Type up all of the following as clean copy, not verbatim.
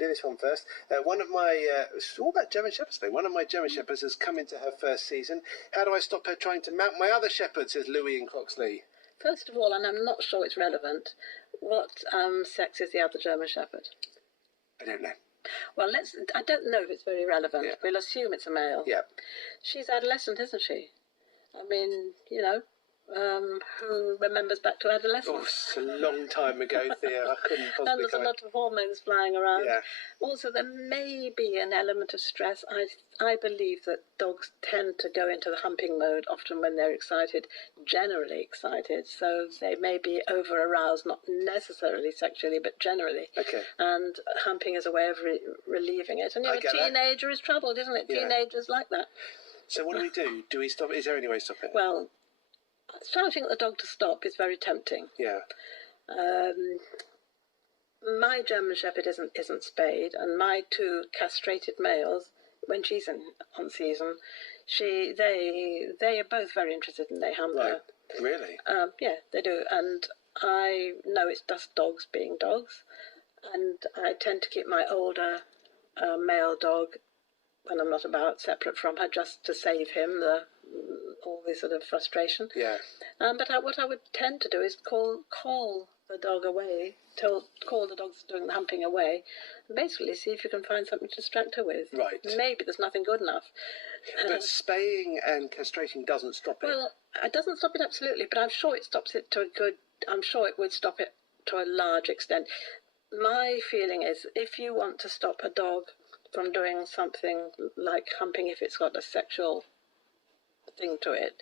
do this one first. One of my, it's all about German Shepherds today. One of my German Shepherds has come into her first season. How do I stop her trying to mount my other Shepherd, says Louis in Croxley. First of all, and I'm not sure it's relevant, what sex is the other German Shepherd? I don't know. Well, I don't know if it's very relevant. Yeah. We'll assume it's a male. Yeah. She's adolescent, isn't she? I mean, you know, who remembers back to adolescence? Oh, it's a long time ago, Theo. I couldn't possibly. And there's a lot of hormones flying around. Yeah. Also, there may be an element of stress. I believe that dogs tend to go into the humping mode often when they're excited, generally excited. So they may be over-aroused, not necessarily sexually, but generally. Okay. And humping is a way of relieving it. And you know, a teenager is troubled, isn't it? Yeah. Teenagers like that. So what do? Do we stop it? Is there any way to stop it? Well, shouting at the dog to stop is very tempting. Yeah. My German Shepherd isn't spayed, and my two castrated males, when she's on season, they are both very interested and they hump her. Really? Yeah, they do. And I know it's just dogs being dogs, and I tend to keep my older male dog, when I'm not about, separate from her, just to save him all this sort of frustration. Yeah. But what I would tend to do is call the dog away, call the dogs doing the humping away, and basically see if you can find something to distract her with. Right. Maybe there's nothing good enough. But spaying and castrating doesn't stop it. Well, it doesn't stop it absolutely, but I'm sure it stops it I'm sure it would stop it to a large extent. My feeling is, if you want to stop a dog from doing something like humping, if it's got a sexual thing to it,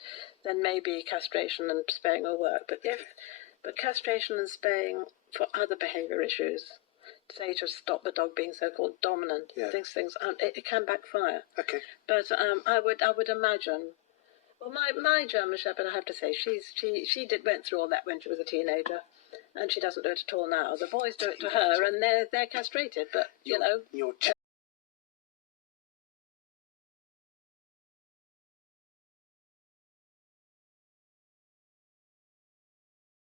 then maybe castration and spaying will work. But castration and spaying for other behaviour issues, say to stop the dog being so-called dominant, things it can backfire. Okay. But I would imagine. Well, my German Shepherd, I have to say, she went through all that when she was a teenager, and she doesn't do it at all now. The boys do it to her, and they're castrated. But you know.